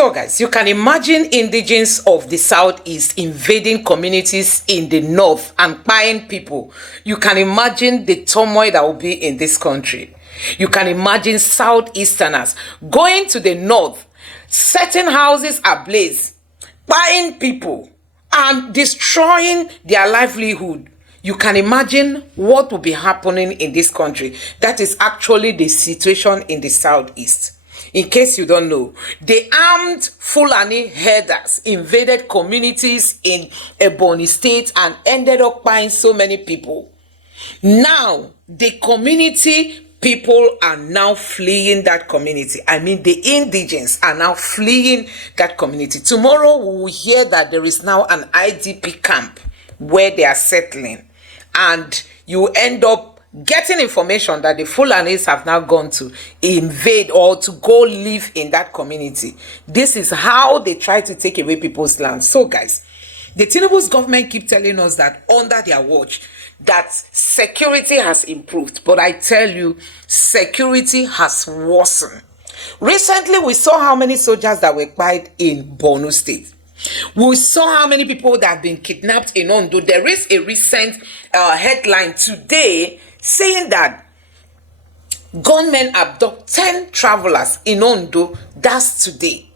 So guys, you can imagine indigents of the southeast invading communities in the north and buying people. You can imagine the turmoil that will be in this country. You can imagine southeasterners going to the north, setting houses ablaze, buying people and destroying their livelihood. You can imagine what will be happening in this country. That is actually the situation in the southeast. In case you don't know, the armed Fulani herders invaded communities in Ebonyi State and ended up buying so many people. Now, the community people are now fleeing that community. I mean, the indigents are now fleeing that community. Tomorrow, we will hear that there is now an IDP camp where they are settling. And you end up getting information that the Fulanis have now gone to invade or to go live in that community. This is how they try to take away people's land. So guys, the Tinubu's government keep telling us that under their watch, that security has improved. But I tell you, security has worsened. Recently, we saw how many soldiers that were killed in Borno State. We saw how many people that have been kidnapped in Ondo. There is a recent headline today saying that gunmen abduct 10 travelers in Ondo. That's today.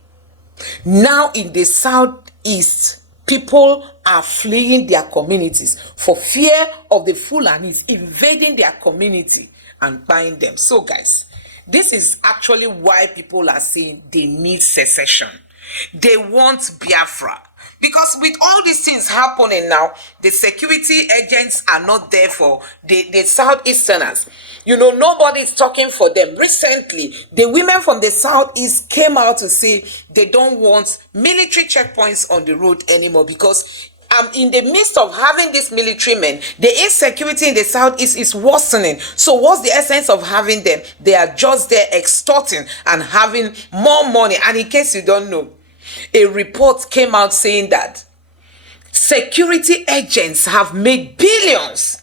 Now in the southeast, people are fleeing their communities for fear of the Fulanis invading their community and buying them. So guys, this is actually why people are saying they need secession. They want Biafra. Because with all these things happening now, the security agents are not there for the southeasterners. You know, nobody is talking for them. Recently, the women from the southeast came out to say they don't want military checkpoints on the road anymore because in the midst of having these military men, the insecurity in the southeast is worsening. So what's the essence of having them? They are just there extorting and having more money. And in case you don't know, a report came out saying that security agents have made billions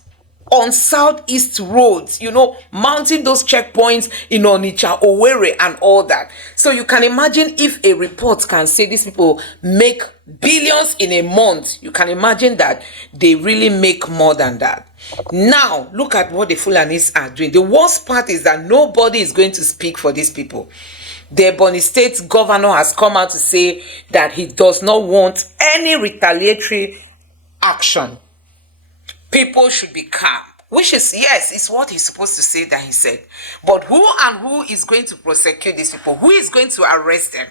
on southeast roads, you know, mounting those checkpoints in Onitsha, Owerri and all that. So you can imagine if a report can say these people make billions in a month, you can imagine that they really make more than that. Now, look at what the Fulanis are doing. The worst part is that nobody is going to speak for these people. The Ebonyi State governor has come out to say that he does not want any retaliatory action. People should be calm, which is, yes, it's what he's supposed to say that he said. But who is going to prosecute these people? Who is going to arrest them?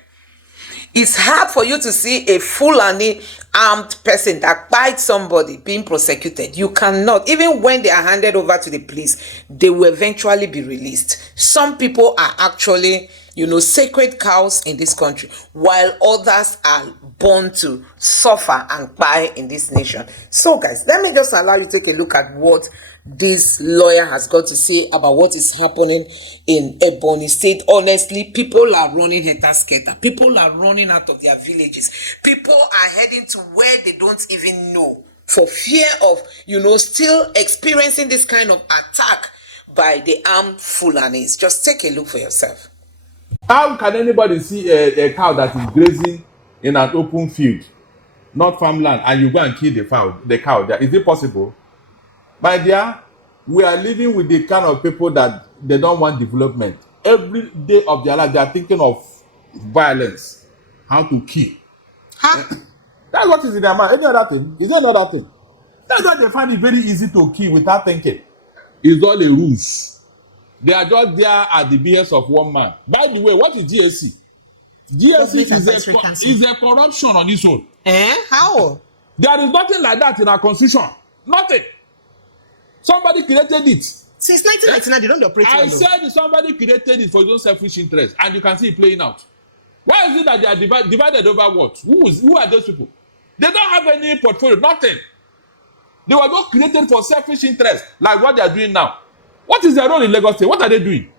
It's hard for you to see a Fulani armed person that bites somebody being prosecuted. You cannot. Even when they are handed over to the police, they will eventually be released. Some people are actually, you know, sacred cows in this country, while others are born to suffer and die in this nation. So guys, let me just allow you to take a look at what this lawyer has got to say about what is happening in Ebonyi State. Honestly, people are running helter-skelter. People are running out of their villages. People are heading to where they don't even know for fear of, you know, still experiencing this kind of attack by the armed Fulanis. Just take a look for yourself. How can anybody see a cow that is grazing in an open field, not farmland, and you go and kill the cow there? Is it possible? My dear, we are living with the kind of people that they don't want development. Every day of their life, they are thinking of violence, how to kill. Huh? That's what is in their mind. Any other thing? Is there another thing? That's why they find it very easy to kill without thinking. It's all a ruse. They are just there at the behest of one man. By the way, what is GAC? GAC is a corruption on its own. How? There is nothing like that in our constitution. Nothing. Somebody created it. Since 1999, they don't operate. I said somebody created it for his own selfish interest, and you can see it playing out. Why is it that they are divided over what? Who are those people? They don't have any portfolio, nothing. They were not created for selfish interest, like what they are doing now. What is their role in Lagos State? What are they doing?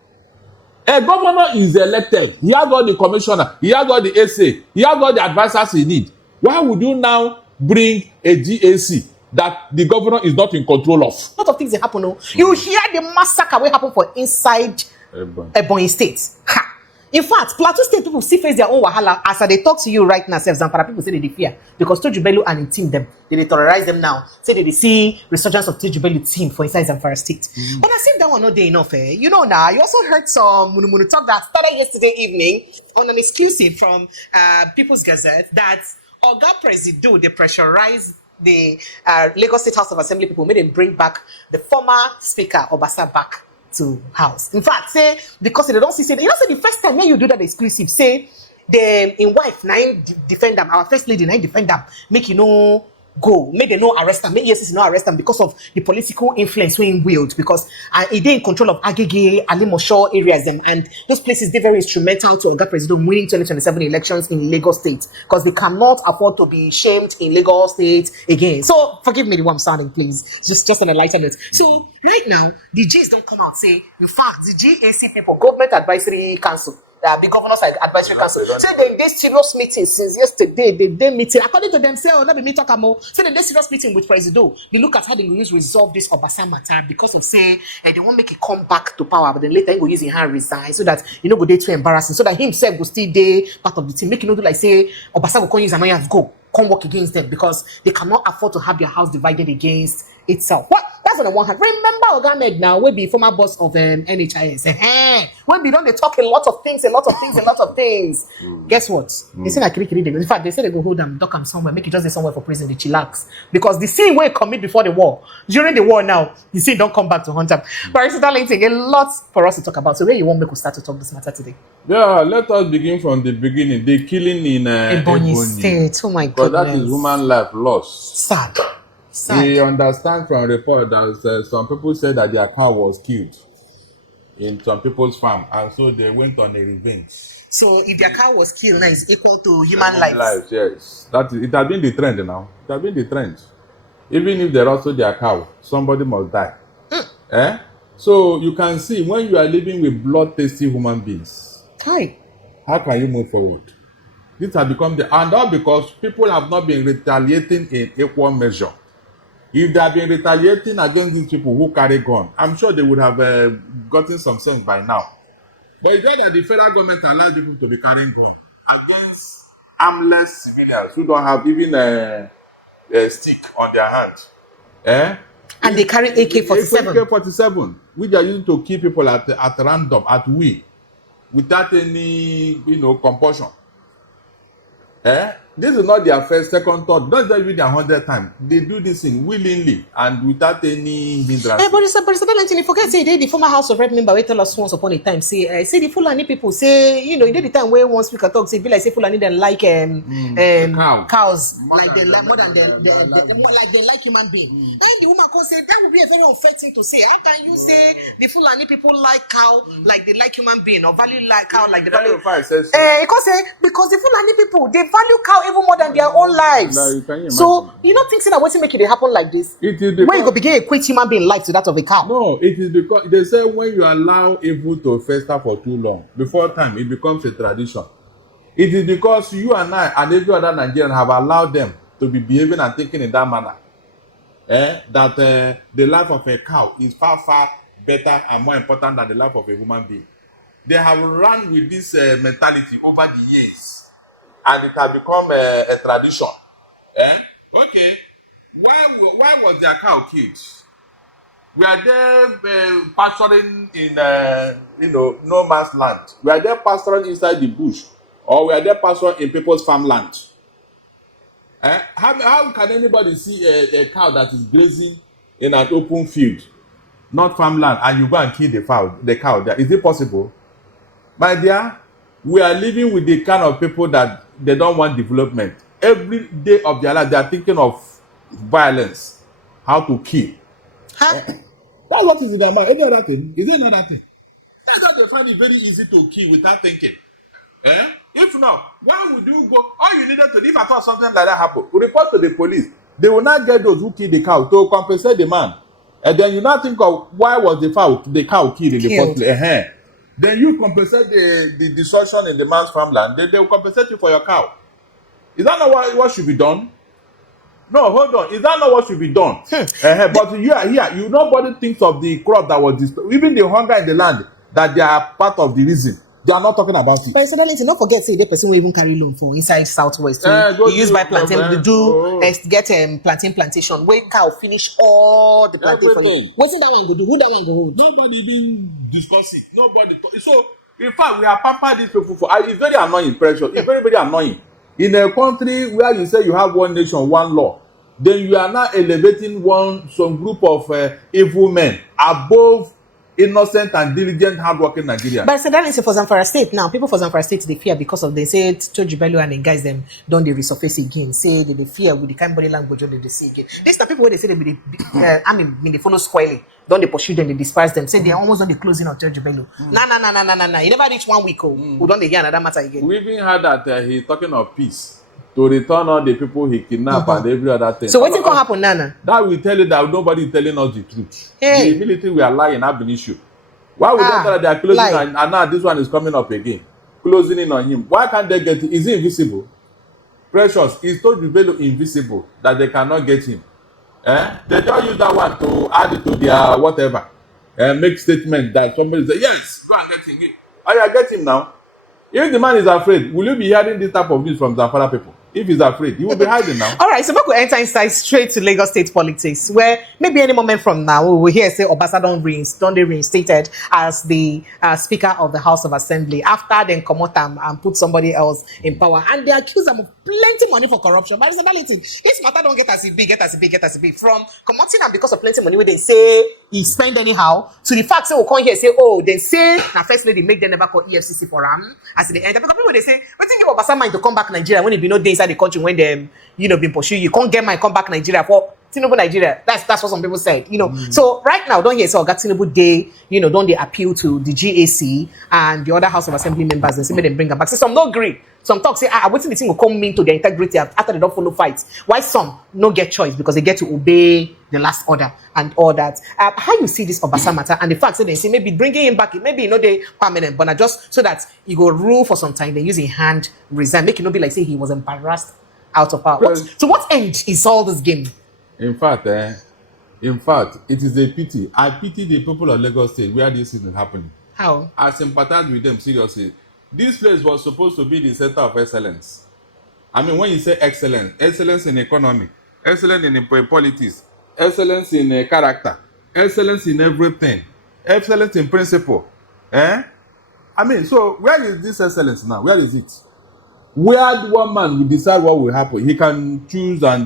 A governor is elected. He has all the commissioner. He has all the SA. He has all the advisors he needs. Why would you now bring a GAC that the governor is not in control of? A lot of things that happen. You hear the massacre will happen for inside Ebonyi State. Ha! In fact, Plateau State people still face their own wahala. As they talk to you right now, Zamfara people say they fear because Tojubelu and in team them, they terrorize them now. Say they see resurgence of Tojubelu team for inside Zamfara State. But I think that one not day enough. You know now, you also heard some Munu talk that started yesterday evening on an exclusive from People's Gazette that Oga Presido, they pressurized the Lagos State House of Assembly people, made them bring back the former speaker, Obasa, back to house. In fact, say, because they don't see, say, you know, say the first time when you do that exclusive, say, the in wife, nine defend them, our first lady, nine defend them, make you know, go, make they no arrest them, make yes, no arrest them because of the political influence we wield, because it they in control of Agege, Alimosho areas, and those places, they're very instrumental to Oga President winning 2027 elections in Lagos State, because they cannot afford to be shamed in Lagos State again. So, forgive me the way I'm sounding, please. Just on a lighter note. So, right now, the Gs don't come out say, in fact, the GAC people, Government Advisory Council, the Governor's Advisory Council, say they did serious meeting since yesterday. They meeting according to themselves. Not be me talk about. Say they did serious meeting with Presido. They look at how they will use resolve this Obasa matter because of say they won't make it come back to power, but then later he will use his hand resign so that you know go day too embarrassing, so that himself will still day part of the team. Make you know do like say Obasa will come use another go come work against them because they cannot afford to have their house divided against itself. What? That's on the one hand. Remember Ogamed now, will be former boss of NHIS. When we don't they talk a lot of things. Guess what? They say that in fact, they say they go hold them, dock them somewhere, make it just somewhere for prison, they chillax. Because the scene where commit before the war, during the war now, the scene don't come back to hunt them. But it's a lot for us to talk about. So where you want me to start to talk this matter today? Yeah, let us begin from the beginning. The killing in Ebonyi State. Oh my goodness. Because that is human life lost. Sad. We understand from report that some people said that their cow was killed in some people's farm, and so they went on a revenge. So if their cow was killed, now it's equal to human lives. Yes. It has been the trend now. It has been the trend. Even if they also their cow, somebody must die. So you can see when you are living with bloodthirsty human beings, Hi. how can you move forward? This has become and all because people have not been retaliating in equal measure. If they have been retaliating against these people who carry gun, I'm sure they would have gotten some sense by now. But it's that the federal government allows people to be carrying gun against armless civilians who don't have even a stick on their hand. And they carry AK-47. AK-47, which are used to kill people at random, at will, without any, compulsion. This is not their first, second, third, not even their 100th time. They do this thing willingly and without any hindrance. But it's a you forget say the former House of Rep member we tell us once upon a time say the Fulani people say you did the time where one speaker talk say be like say Fulani then like cows like they like more than more like they like human being. And the woman can say that would be a very unfair thing to say. How can you say the Fulani people like cow like they like human being or value like cow like they value? Because the Fulani people they value cow even more than their own lives. So you don't think that what's making it happen like this? It is because, when you go begin equate human being life to that of a cow. No, it is because they say when you allow evil to fester for too long, before time it becomes a tradition. It is because you and I and every other Nigerian have allowed them to be behaving and thinking in that manner. That the life of a cow is far, far better and more important than the life of a human being. They have run with this mentality over the years. And it has become a tradition. Okay. Why was their cow killed? Were they pasturing in no man's land? Were they pasturing inside the bush, or were they pasturing in people's farmland? How can anybody see a cow that is grazing in an open field, not farmland, and you go and kill the cow there? Is it possible? My dear, we are living with the kind of people that they don't want development. Every day of their life, they are thinking of violence, how to kill. That's what is in their mind. Any other thing? Is there another thing? That's why they find it very easy to kill without thinking. If not, why would you go? All you needed to do, if I thought something like that happened, report to the police. They will not get those who killed the cow to compensate the man. And then you now think of why was the cow killed in the first place. Then you compensate the destruction in the man's farmland. They will compensate you for your cow. Is that not what should be done? No, hold on. Is that not what should be done? But you are here. Nobody thinks of the crop that was destroyed. Even the hunger in the land, that they are part of the reason They are not talking about it. But suddenly, don't forget, say the person will even carry loan for inside Southwest. Go You use do- by plantain to do get plantain plantation. Where cow finish all the plantain for you. Everything. What's that one go do? Who that one go hold? Nobody didn't discuss it. Nobody. So, in fact, we have pampered these people for. It's very annoying, pressure. It's very, very annoying. In a country where you say you have one nation, one law, then you are now elevating some group of evil men above innocent and diligent, hardworking Nigerians. But suddenly, for Zamfara State now, people for Zamfara State they fear because of they say Toji Bello and the guys them don't they resurface again. Say they fear with the kind of body language they see again. These are people where they say they be they follow squarely. Don't they pursue them, they despise them. Say they almost on the closing of Toji Bello. Nah. You never reach 1 week. We don't hear another matter again. We even heard that he's talking of peace to return all the people he kidnapped and every other thing. So what's going to happen, Nana? That will tell you that nobody is telling us the truth. Hey. The military we are lying have an issue. Why would they tell that they are closing and now this one is coming up again? Closing in on him. Why can't they get it? Is he invisible? Precious, is Toji Bello invisible that they cannot get him? They don't use that one to add it to their whatever. Make statement that somebody say, yes, go and get him. Oh yeah, get him now. If the man is afraid, will you be hearing this type of news from Zamfara people? If he's afraid, he will be hiding now. All right, so we could enter inside straight to Lagos State politics, where maybe any moment from now we will hear say Obasa don't they reinstated as the Speaker of the House of Assembly after then come out and put somebody else in power, and they accuse them of plenty money for corruption. But reality, this matter don't get as big from commoting and because of plenty money where they say he spend anyhow to the fact say we come here say they say now first lady make them never call EFCC for him as they enter because people they say what think you Obasa mind to come back Nigeria when it be no days the country when them been pursued. You can't get my come back Nigeria for Tinubu Nigeria. That's what some people said. So right now don't hear so got Tinubu Day. Don't they appeal to the GAC and the other House of Assembly members and say make them bring them back. So some no agree. Some talk say waiting the thing will come into their integrity after they don't follow fights. Why some no get choice because they get to obey the last order and all that. How you see this Obasa matter and the fact that they say maybe bringing him back, maybe they permanent, but not just so that he go rule for some time, then use a hand resign, make it not be like say he was embarrassed out of power. To what end is all this game? In fact, it is a pity. I pity the people of Lagos State where this is happening. How? I sympathize with them seriously. This place was supposed to be the center of excellence. I mean, when you say excellence in economy, excellence in politics, excellence in character, excellence in everything, excellence in principle. I mean, so where is this excellence now? Where is it? Where one man will decide what will happen. He can choose and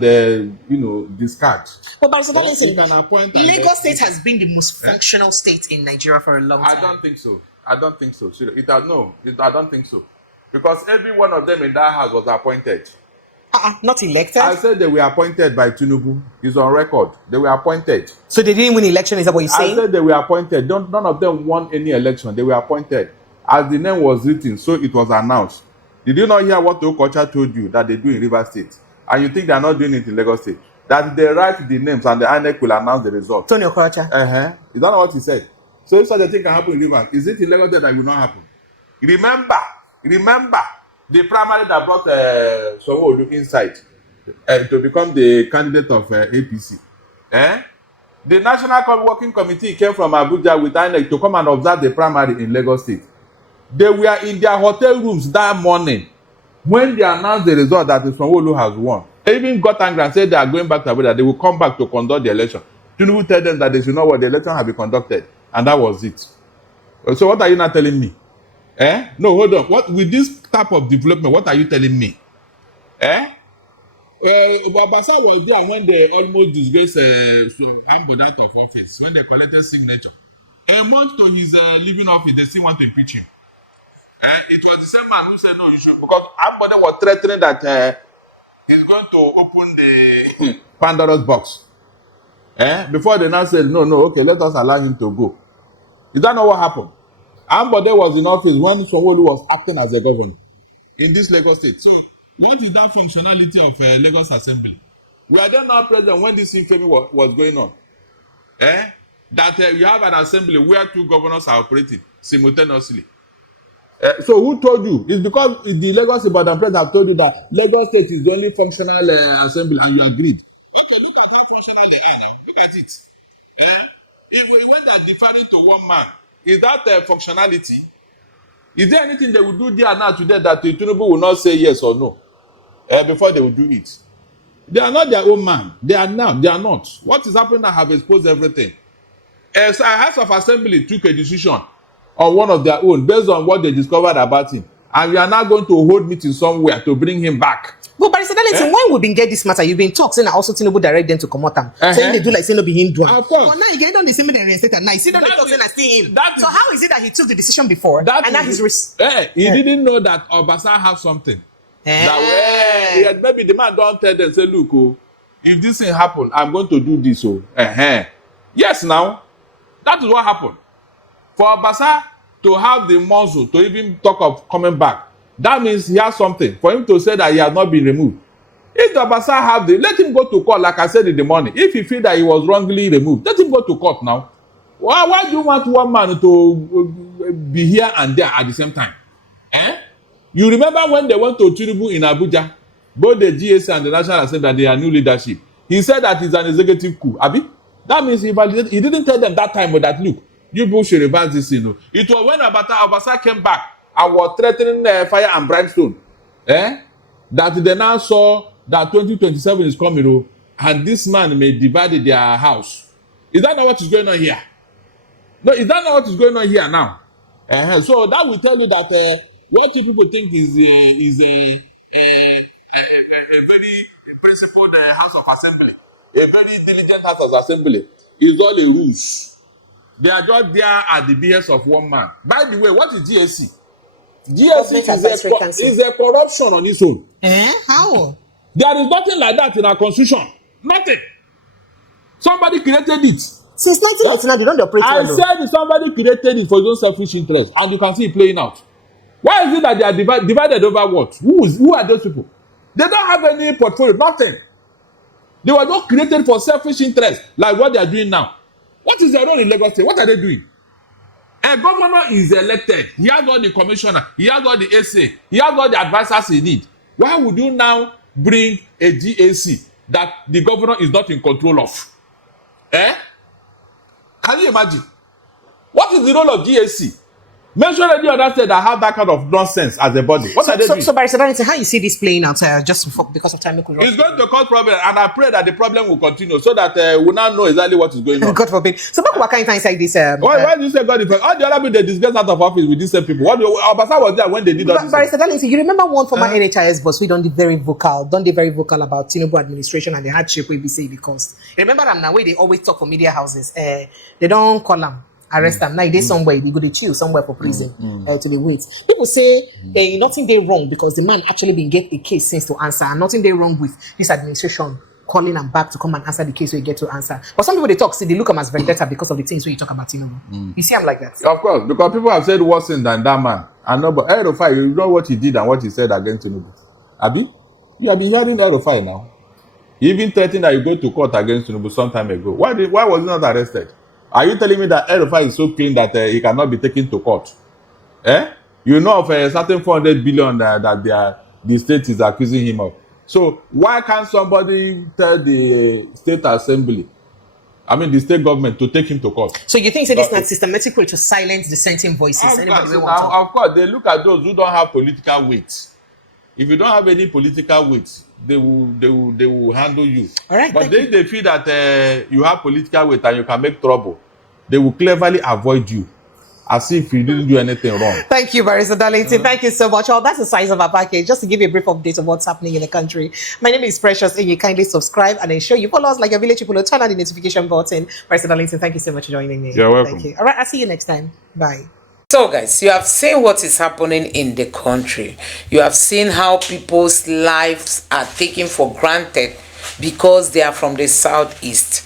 discard. But listen, he can appoint. Lagos State has been the most functional state in Nigeria for a long time. I don't think so. I don't think so. I don't think so. Because every one of them in that house was appointed. Not elected? I said they were appointed by Tinubu. It's on record. They were appointed. So they didn't win election, is that what you're saying? I said they were appointed. None of them won any election. They were appointed. As the name was written, so it was announced. Did you not hear what Okocha told you that they do in River State? And you think they are not doing it in Lagos State? That they write the names and the INEC will announce the result. Tony Okocha? Is that not what he said? So if such a thing can happen in River, is it in Lagos State that it will not happen? Remember the primary that brought Sanwo-Olu inside to become the candidate of APC. The National Working Committee came from Abuja with INEC to come and observe the primary in Lagos State. They were in their hotel rooms that morning when they announced the result that Sanwo-Olu has won. They even got angry and said they are going back to Abuja. They will come back to conduct the election. Tinubu tell them that they should know what the election has been conducted. And that was it. So what are you not telling me? No, hold on. What with this type of development, what are you telling me? Obasa was there when they almost disgraced Ambod out of office, when they collected signature. A month to his leaving office, they still want to impeach him. It was the same man who said no, you should, because Ambod was threatening that he's going to open the Pandora's box. Before they now said, no, okay, let us allow him to go. Is that not what happened? Ambode was in office when Sanwo-Olu was acting as a governor in this Lagos State. So, what is that functionality of Lagos Assembly? We are there now present when this infamy was going on. That you have an assembly where two governors are operating simultaneously. So who told you? It's because the Lagos Ibadan president have told you that Lagos State is the only functional assembly and you agreed. Okay, look at how functional they are now. Look at it. When they are deferring to one man, is that functionality? Is there anything they will do there now today that the Tinubu will not say yes or no before they will do it? They are not their own man. They are now. They are not. What is happening now have exposed everything. As a House of Assembly took a decision on one of their own based on what they discovered about him, and we are now going to hold meeting somewhere to bring him back. But Barrister Darlington, when we been get this matter, you've been talking and also Tinubu direct them to come out. Saying they do like saying no be him do. Of course. But now you get on the same and reinstate and now you see them talking and see him. So how is it that he took the decision before and now he's he didn't know that Obasa have something. That maybe the man don't tell them, say, look, oh, if this thing happen, I'm going to do this. Oh, yes, now that is what happened. For Obasa to have the muscle to even talk of coming back, that means he has something. For him to say that he has not been removed. If the Obasa have the, let him go to court, like I said in the morning. If he feel that he was wrongly removed, let him go to court now. Why do you want one man to be here and there at the same time? You remember when they went to Tinubu in Abuja, both the GAC and the National Assembly, that they are new leadership. He said that it's an executive coup. Abi? That means he didn't tell them that time, but that look, you people should reverse this, you know. It was when Obasa came back and was threatening fire and brimstone. That they now saw that 2027 is coming, and this man may divide their house. Is that not what is going on here? No, is that not what is going on here now? So that will tell you that what you people think is a very principled House of Assembly, a very diligent House of Assembly, is all a ruse. They are just there at the behest of one man. By the way, what is GAC? GAC is a corruption on its own. How? There is nothing like that in our constitution. Nothing. Somebody created it. Since 1999, they don't operate well. I said somebody created it for his own selfish interest, and you can see it playing out. Why is it that they are divided over what? Who are those people? They don't have any portfolio, nothing. They were not created for selfish interest, like what they are doing now. What is their role in Lagos State? What are they doing? A governor is elected. He has all the commissioner. He has all the SA. He has all the advisors he needs. Why would you now bring a GAC that the governor is not in control of? Can you imagine? What is the role of GAC? Mention any other state that have that kind of nonsense as a body. What are they doing? So Barrister Darlington, how you see this playing out just because of time? It's going to cause problem, and I pray that the problem will continue so that we now know exactly what is going on. God forbid. So what kind of time inside this? Why do you say God forbid? All the other people they disgrace out of office with these same people. Obasa was there when they did all this. Barrister Darlington, you remember one former NHIS boss we don't be very vocal about Tinubu administration and the hardship we be say because remember them now where they always talk for media houses. They don't call them. Arrest them. Now they somewhere, they go to chill somewhere for prison to the wait. People say nothing they wrong because the man actually been get a case since to answer, and nothing they wrong with this administration calling them back to come and answer the case we get to answer. But some people they talk, see they look at them as vendetta because of the things where you talk about Tinubu. You see, I'm like that. Of course, because people have said Worsening than that man. I know, but Erofai, you know what he did and what he said against Tinubu. Abi, you have been hearing Erofai now. He even threatened that you go to court against Tinubu some time ago. Why was he not arrested? Are you telling me that Erofai is so clean that he cannot be taken to court? You know of a certain 400 billion that the state is accusing him of. So why can't somebody tell the state assembly, the state government, to take him to court? So you think it's not systematic way to silence dissenting voices? Of course, they look at those who don't have political weight. If you don't have any political weight, they will handle you. All right, but they feel that you have political weight and you can make trouble, they will cleverly avoid you as if you didn't do anything wrong. Thank you, Barrister Darlington. Thank you so much. Well, that's the size of our package. Just to give you a brief update of what's happening in the country. My name is Precious, and you kindly subscribe and ensure you follow us like a village people. Turn on the notification button. Barrister Darlington, thank you so much for joining me. You're welcome. Thank you. All right, I'll see you next time. Bye. So guys, you have seen what is happening in the country. You have seen how people's lives are taken for granted because they are from the southeast.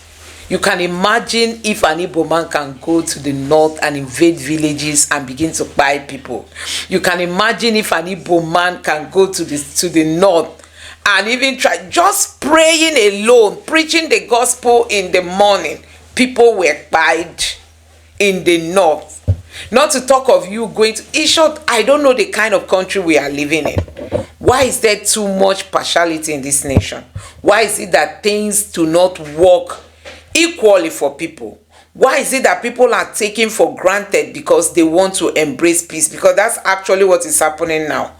You can imagine if an Igbo man can go to the north and invade villages and begin to buy people. You can imagine if an Igbo man can go to the north and even try just praying alone, preaching the gospel in the morning. People were buyed in the north. Not to talk of you going to Ishot. I don't know the kind of country we are living in. Why is there too much partiality in this nation? Why is it that things do not work equally for people? Why is it that people are taking for granted because they want to embrace peace? Because that's actually what is happening now.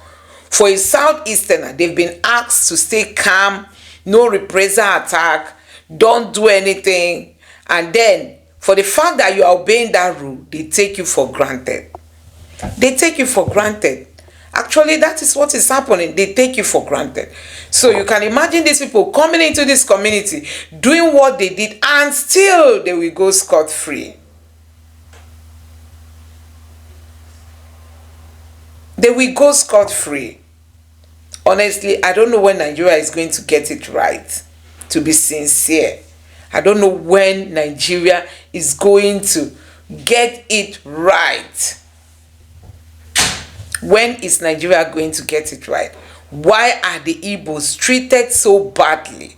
For a Southeasterner, they've been asked to stay calm, no reprisal attack, don't do anything. And then, for the fact that you are obeying that rule, they take you for granted. They take you for granted. Actually, that is what is happening. They take you for granted. So you can imagine these people coming into this community, doing what they did, and still they will go scot-free. They will go scot-free. Honestly, I don't know when Nigeria is going to get it right. To be sincere, I don't know when Nigeria is going to get it right. When is Nigeria going to get it right? Why are the Igbos treated so badly?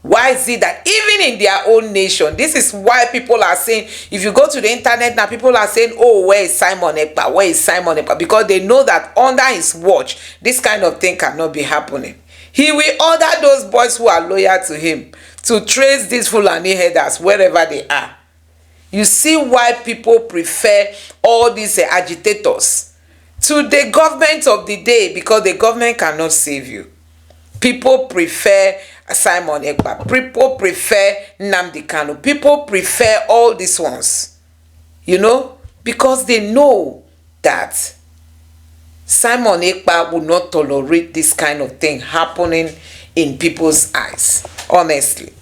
Why is it that even in their own nation, this is why people are saying, if you go to the internet now, people are saying, oh, where is Simon Ekpa? Where is Simon Ekpa? Because they know that under his watch, this kind of thing cannot be happening. He will order those boys who are loyal to him to trace these Fulani headers wherever they are. You see why people prefer all these agitators to the government of the day, because the government cannot save you. People prefer Simon Ekpa. People prefer Nnamdi Kanu. People prefer all these ones. You know, because they know that Simon Ekpa will not tolerate this kind of thing happening in people's eyes. Honestly.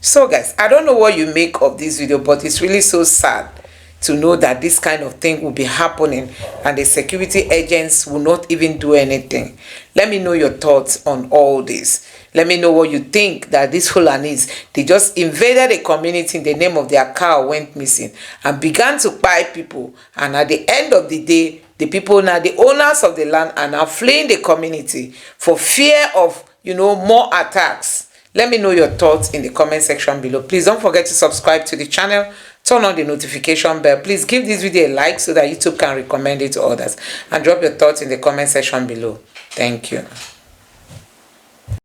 So guys, I don't know what you make of this video, but it's really so sad to know that this kind of thing will be happening and the security agents will not even do anything. Let me know your thoughts on all this. Let me know what you think that these Fulanis, they just invaded a community in the name of their cow went missing and began to buy people. And at the end of the day, the people now, the owners of the land, are now fleeing the community for fear of, you know, more attacks. Let me know your thoughts in the comment section below. Please don't forget to subscribe to the channel. Turn on the notification bell. Please give this video a like so that YouTube can recommend it to others. And drop your thoughts in the comment section below. Thank you.